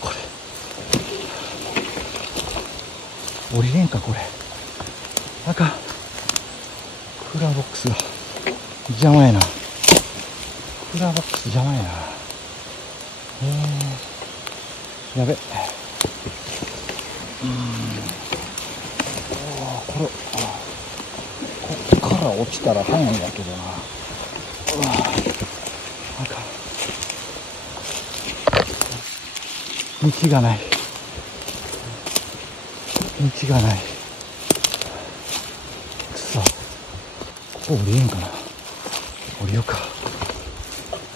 これ降りれんか、これあかん。クーラーボックスが邪魔やな。クーラーボックス邪魔やな。やべ。こっから落ちたら早いんやけどな。なんか道がない。道がない。くそ。ここ降りれんかな。降りようか。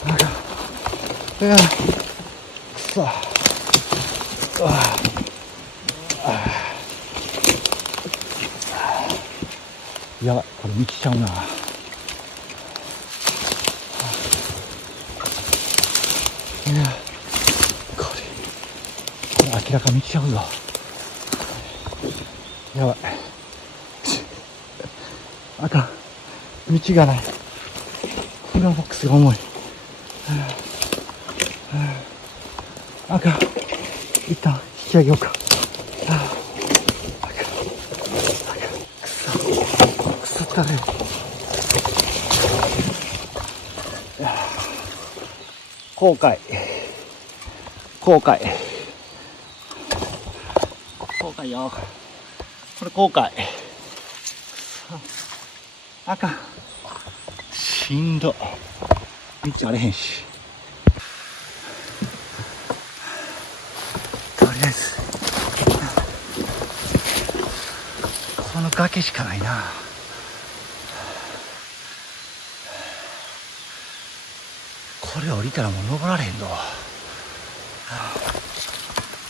なんかくそ。やばい、これ道ちゃうな。これ明らか道ちゃうぞ。やばい。あかん。道がない。クーラーボックスが重い。あかん。一旦引き上げようか。くそったれ。後悔よ。これ後悔。あかん。しんど。道あれへんし。とりあえずこの崖しかないな。これ降りたらもう登られへんぞ。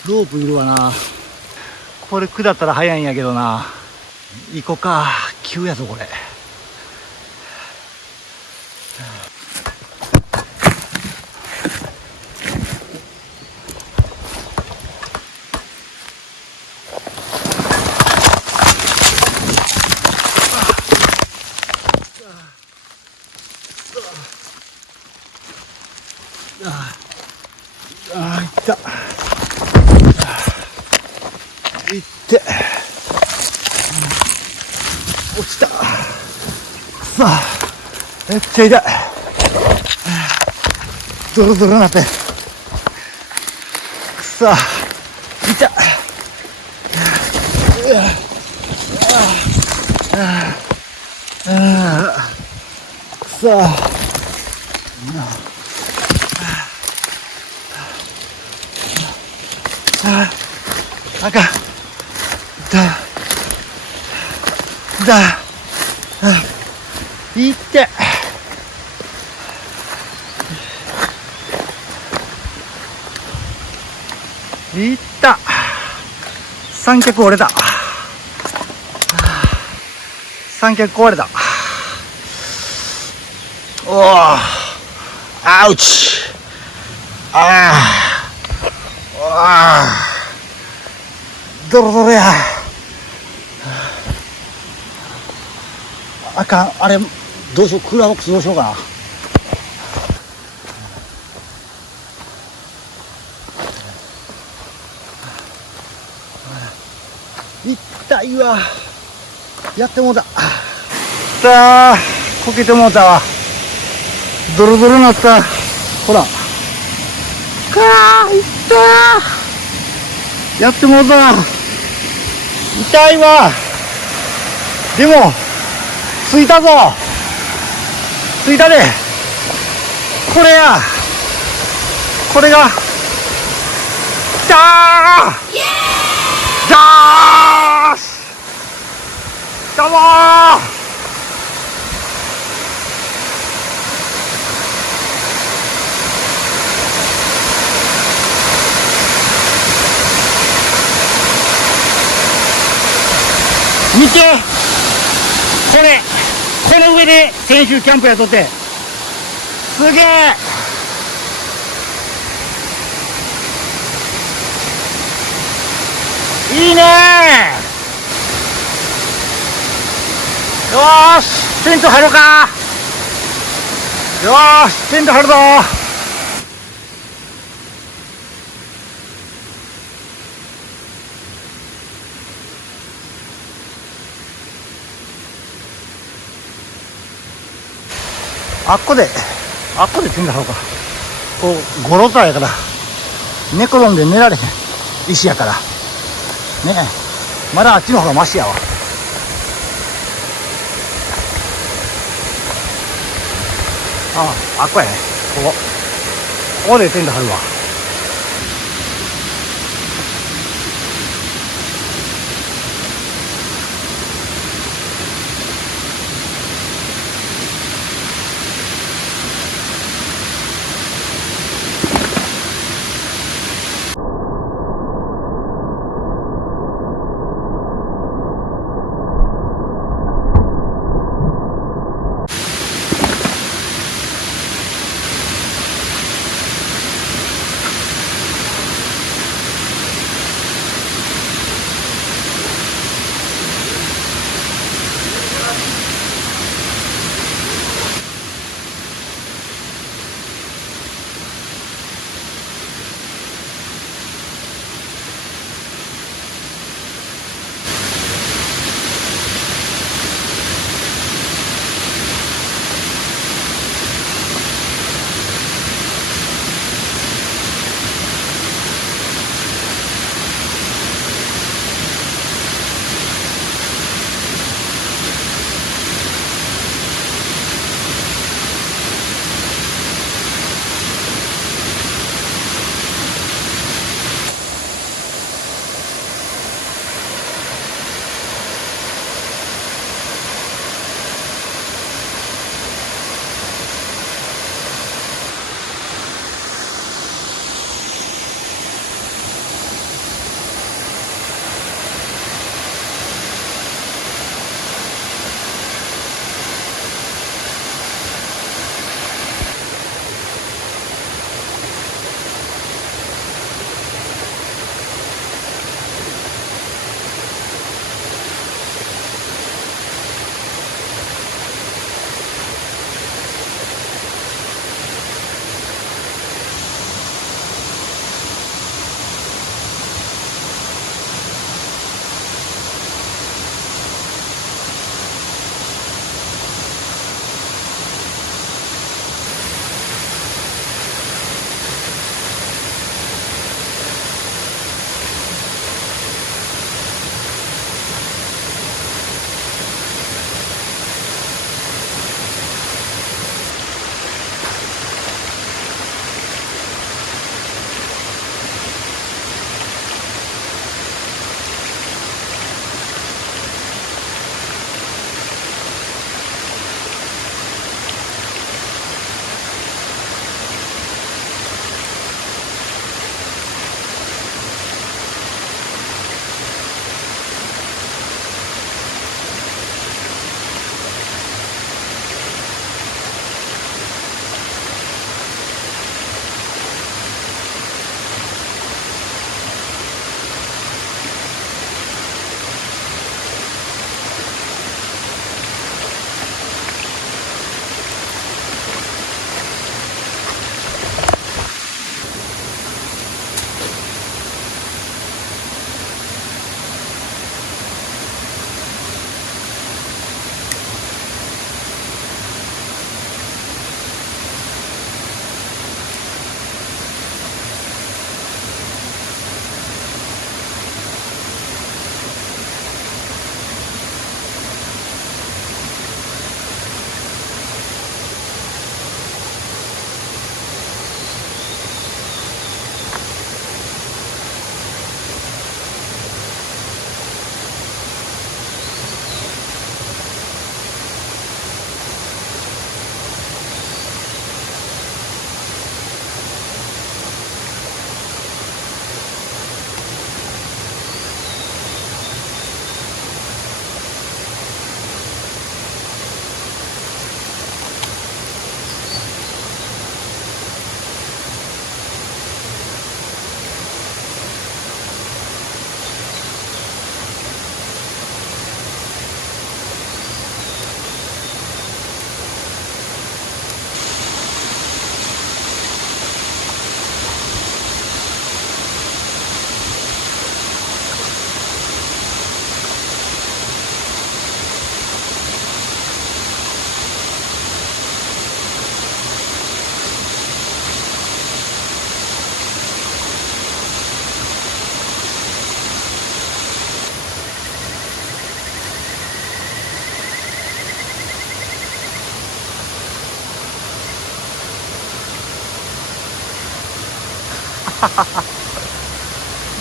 ロープいるわな。これ下ったら早いんやけどな。行こうか。急やぞこれ。いったいって落ちた。さあめっちゃ痛い。ドロドロなってくそ痛い。くそあかん。いっていった三脚折れた。三脚壊れた。おおアウチ。ドロドロや。あかん。あれどうしよう。クーラーボックスどうしようかな。痛いわ。やってもうた。さあこけてもうたわ。ドロドロなった。ほらかーいったー。やってもうた。痛いわ。でも着いたぞ。着いたで。これや。これがきたー。じゃーしどうもー。見てこの上で先週キャンプやっとってすげえ。いいねー。よーしテント張ろうか。よーしテント張るぞー。あっこでテント張ろうか。こうゴロタやから寝転んで寝られへん石やからね。まだあっちの方がマシやわ。あっこやね。ここでテント張るわ。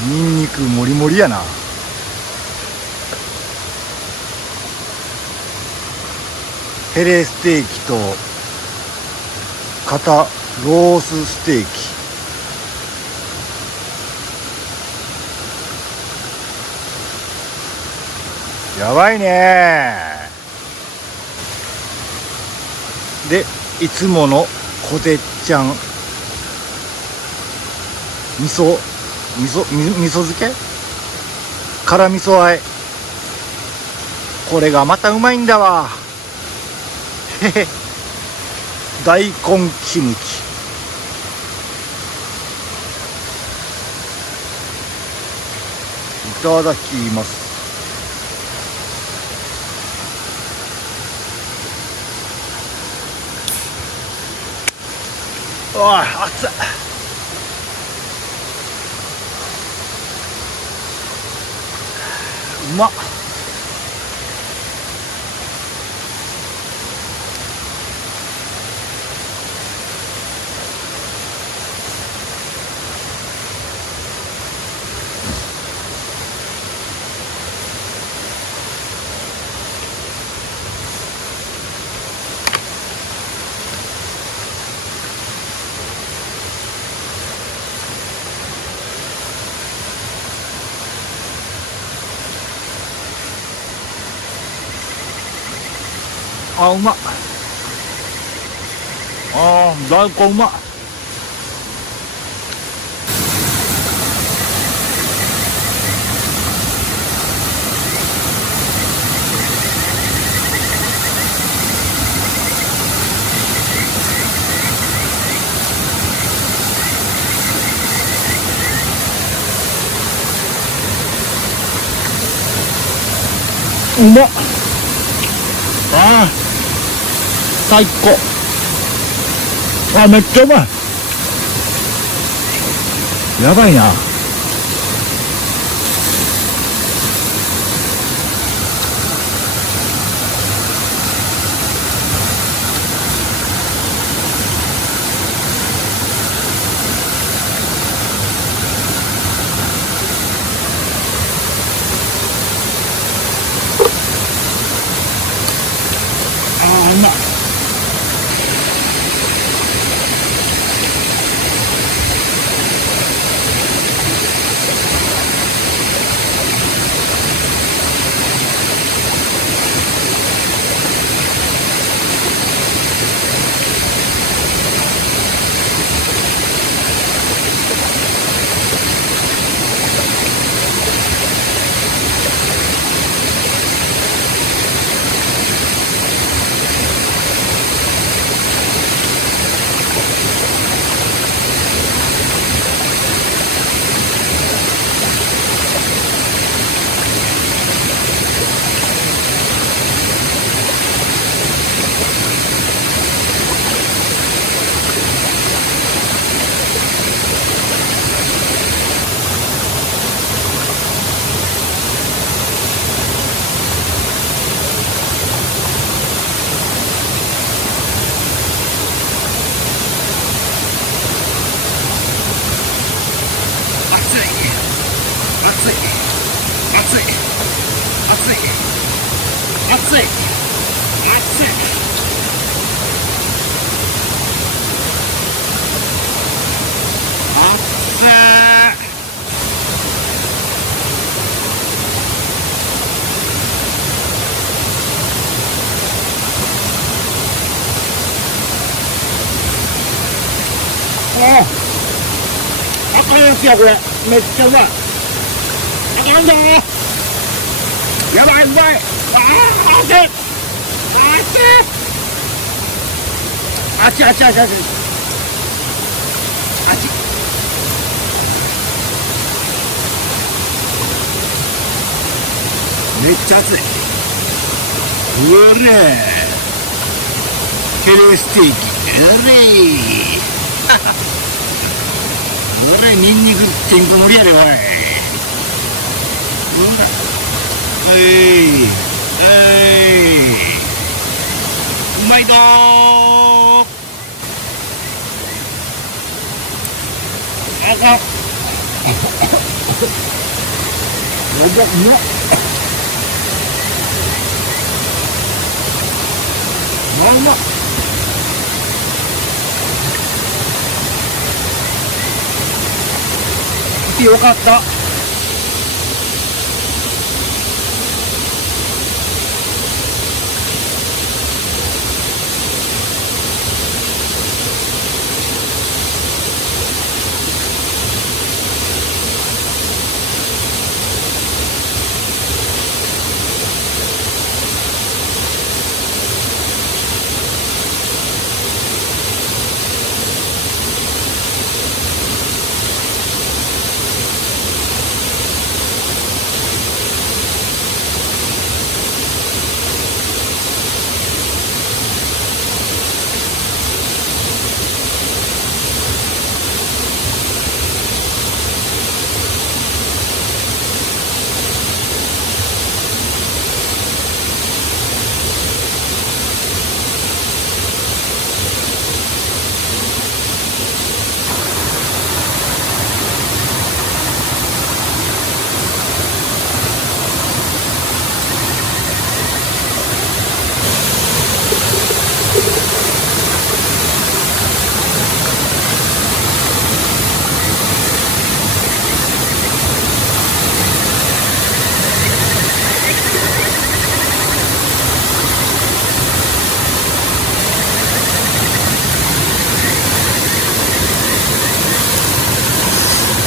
ニンニクもりもりやな。ヘレステーキと肩ロースステーキ、やばいね。でいつものこてっちゃん味噌漬け辛味噌和え、これがまたうまいんだわ。へへ、大根キムチ、いただきます。ああ、熱い。うまっ。あ、うまっ。あー、大根うまっ。うまっ。あー、最高。あ、めっちゃうまい。やばいな。あー、うまい。熱い熱い熱い熱い熱いああかんですよこれ、めっちゃうまい。あかんぞー、やばいうまい。あー、熱い熱い、あっちあっちあっちあっちあっち、めっちゃ熱い。うわれヘレステーキ、うれニンニクてんこ盛りやでおい。うわうまいぞー。よかった。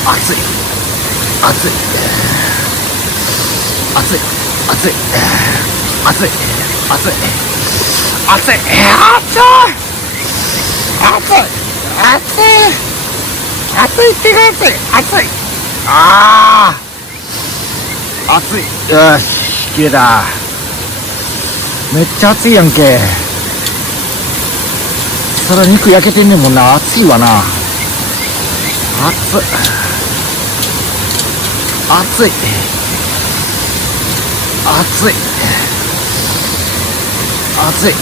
暑い暑い暑い暑い暑い暑い暑い暑い暑いってか暑い暑いあー暑い。よし、切れた。めっちゃ暑いやんけ。そら肉焼けてんねんもんな。暑いわな。暑い暑い暑い暑い。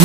うん。